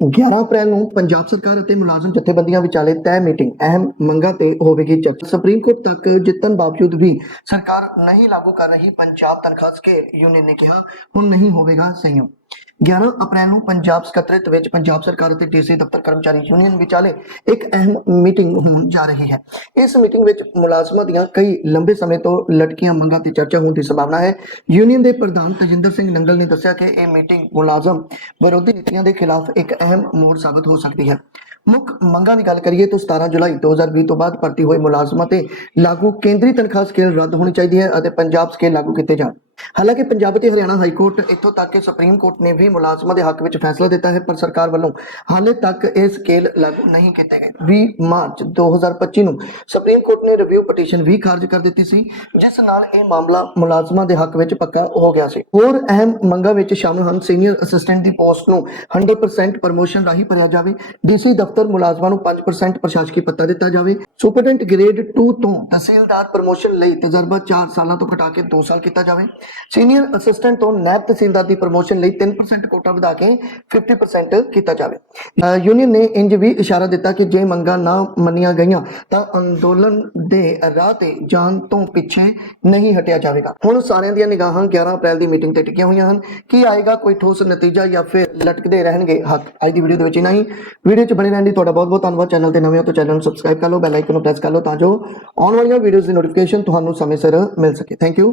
11 ਅਪ੍ਰੈਲ ਨੂੰ ਪੰਜਾਬ ਸਰਕਾਰ ਅਤੇ ਮੁਲਾਜ਼ਮ ਜਥੇਬੰਦੀਆਂ ਵਿਚਾਲੇ ਤੈਅ ਮੀਟਿੰਗ, ਅਹਿਮ ਮੰਗਾਂ ਤੇ ਹੋਵੇਗੀ ਚਰਚਾ। ਸੁਪਰੀਮ ਕੋਰਟ ਤੱਕ ਜਿੱਤਣ ਬਾਵਜੂਦ ਵੀ ਸਰਕਾਰ ਨਹੀਂ ਲਾਗੂ ਕਰ ਰਹੀ, ਪੰਜਾਬ ਤਨਖਾਹ ਸਕੇਲ ਯੂਨੀਅਨ ਨੇ ਕਿਹਾ, ਹੁਣ ਨਹੀਂ ਹੋਵੇਗਾ ਸੰਯਮ। 11 ਅਪ੍ਰੈਲ ਨੂੰ ਪੰਜਾਬ ਸਕੱਤਰੇਤ ਵਿੱਚ ਪੰਜਾਬ ਸਰਕਾਰ ਅਤੇ ਡੀਸੀ ਦਫ਼ਤਰ ਕਰਮਚਾਰੀ ਯੂਨੀਅਨ ਵਿਚਾਲੇ ਇੱਕ ਅਹਿਮ ਮੀਟਿੰਗ ਹੋਣ ਜਾ ਰਹੀ ਹੈ। ਇਸ ਮੀਟਿੰਗ ਵਿੱਚ ਮੁਲਾਜ਼ਮਾਂ ਦੀਆਂ ਕਈ ਲੰਬੇ ਸਮੇਂ ਤੋਂ ਲਟਕੀਆਂ ਮੰਗਾਂ ਤੇ ਚਰਚਾ ਹੋਣ ਦੀ ਸੰਭਾਵਨਾ ਹੈ। ਯੂਨੀਅਨ ਦੇ ਪ੍ਰਧਾਨ ਤਜਿੰਦਰ ਸਿੰਘ ਨੰਗਲ ਨੇ ਦੱਸਿਆ ਕਿ ਇਹ ਮੀਟਿੰਗ ਮੁਲਾਜ਼ਮ ਵਿਰੋਧੀ ਨੀਤੀਆਂ ਦੇ ਖਿਲਾਫ ਇੱਕ ਅਹਿਮ ਮੋੜ ਸਾਬਤ ਹੋ ਸਕਦੀ ਹੈ। ਮੁੱਖ ਮੰਗਾਂ ਦੀ ਗੱਲ ਕਰੀਏ ਤਾਂ 17 ਜੁਲਾਈ 2020 ਤੋਂ ਬਾਅਦ ਭਰਤੀ ਹੋਏ ਮੁਲਾਜ਼ਮਾਂ ਤੇ ਲਾਗੂ ਕੇਂਦਰੀ ਤਨਖਾਹ ਸਕੇਲ ਰੱਦ ਹੋਣੀ ਚਾਹੀਦੀ ਹੈ ਅਤੇ ਪੰਜਾਬ ਸਕੇਲ ਲਾਗੂ ਕੀਤੇ ਜਾਣ। ਹਾਲਾਂਕਿ ਪੰਜਾਬ ਅਤੇ ਹਰਿਆਣਾ ਹਾਈ ਕੋਰਟ ਇੱਥੋਂ ਤੱਕ ਕਿ ਸੁਪਰੀਮ ਕੋਰਟ ਨੇ ਵੀ ਮੁਲਾਜ਼ਮਾਂ ਦੇ ਹੱਕ ਵਿੱਚ ਫੈਸਲਾ ਦਿੱਤਾ ਹੈ, ਪਰ ਸਰਕਾਰ ਵੱਲੋਂ ਹਾਲੇ ਤੱਕ ਇਹ ਸਕੇਲ ਲਾਗੂ ਨਹੀਂ ਕੀਤੇ ਗਏ। 20 ਮਾਰਚ 2025 ਨੂੰ ਸੁਪਰੀਮ ਕੋਰਟ ਨੇ ਰਿਵਿਊ ਪਟੀਸ਼ਨ ਵੀ ਖਾਰਜ ਕਰ ਦਿੱਤੀ ਸੀ, ਜਿਸ ਨਾਲ ਇਹ ਮਾਮਲਾ ਮੁਲਾਜ਼ਮਾਂ ਦੇ ਹੱਕ ਵਿੱਚ ਪੱਕਾ ਹੋ ਗਿਆ ਸੀ। ਹੋਰ ਅਹਿਮ ਮੰਗਾਂ ਵਿੱਚ ਸ਼ਾਮਲ ਹਨ ਸੀਨੀਅਰ ਅਸਿਸਟੈਂਟ ਦੀ ਪੋਸਟ ਨੂੰ 100% ਪ੍ਰਮੋਸ਼ਨ ਰਾਹੀਂ ਭਰਿਆ ਜਾਵੇ ਡੀਸੀ ਦਫ਼ਤਰ ਮੁਲਾਜ਼ਮਾਂ ਨੂੰ 5% ਪ੍ਰਸ਼ਾਸਕੀ ਭੱਤਾ ਦਿੱਤਾ ਜਾਵੇ। ਸੁਪਰਡੈਂਟ ਗ੍ਰੇਡ 2 ਤੋਂ ਤਹਿਸੀਲਦਾਰ ਪ੍ਰਮੋਸ਼ਨ ਲਈ ਤਜਰਬਾ 4 ਸਾਲਾਂ ਤੋਂ ਘਟਾ ਕੇ 2 ਸਾਲ ਕੀਤਾ ਜਾਵੇ। ਸੀਨੀਅਰ ਅਸਿਸਟੈਂਟ ਤੋਂ ਨੈਬ ਤਹਿਸੀਲਦਾਰ ਦੀ ਪ੍ਰਮੋਸ਼ਨ ਲਈ 3% ਕੋਟਾ ਵਧਾ ਕੇ 50% ਕੀਤਾ ਜਾਵੇ। ਯੂਨੀਅਨ ਨੇ ਇੰਜ ਵੀ ਇਸ਼ਾਰਾ ਦਿੱਤਾ ਕਿ ਜੇ ਮੰਗਾਂ ਨਾ ਮੰਨੀਆਂ ਗਈਆਂ, ਤਾਂ ਅੰਦੋਲਨ ਦੇ ਰਾਹ ਤੇ ਜਾਣ ਤੋਂ ਪਿੱਛੇ ਨਹੀਂ ਹਟਿਆ ਜਾਵੇਗਾ। ਹੁਣ ਸਾਰਿਆਂ ਦੀਆਂ ਨਿਗਾਹਾਂ 11 ਅਪ੍ਰੈਲ ਦੀ ਮੀਟਿੰਗ ਤੇ ਟਿਕੀਆਂ ਹੋਈਆਂ ਹਨ। ਕੀ ਆਏਗਾ, ਕੋਈ ਠੋਸ ਨਤੀਜਾ ਜਾਂ ਫਿਰ ਲਟਕਦੇ ਰਹਿਣਗੇ ਹੱਥ ਅੱਜ ਦੀ ਵੀਡੀਓ ਦੇ ਵਿੱਚ ਇਨਾ ਹੀ। ਵੀਡੀਓ 'ਚ ਬਣੇ ਰਹਿਣ ਲਈ ਤੁਹਾਡਾ ਬਹੁਤ ਬਹੁਤ ਧੰਨਵਾਦ। ਚੈਨਲ ਤੇ ਨਵੇਂ ਹੋ ਤਾਂ ਚੈਨਲ ਨੂੰ ਸਬਸਕ੍ਰਾਈਬ ਕਰ ਲਓ ਬੈਲ ਆਈਕਨ ਨੂੰ ਪ੍ਰੈਸ ਕਰ ਲਓ ਤਾਂ ਜੋ ਆਉਣ ਵਾਲੀਆਂ ਵੀਡੀਓਜ਼ ਦੀ ਨੋਟੀਫਿਕੇਸ਼ਨ ਤੁਹਾਨੂੰ ਸਮੇਂ ਸਿਰ ਮਿਲ ਸਕੇ। Thank you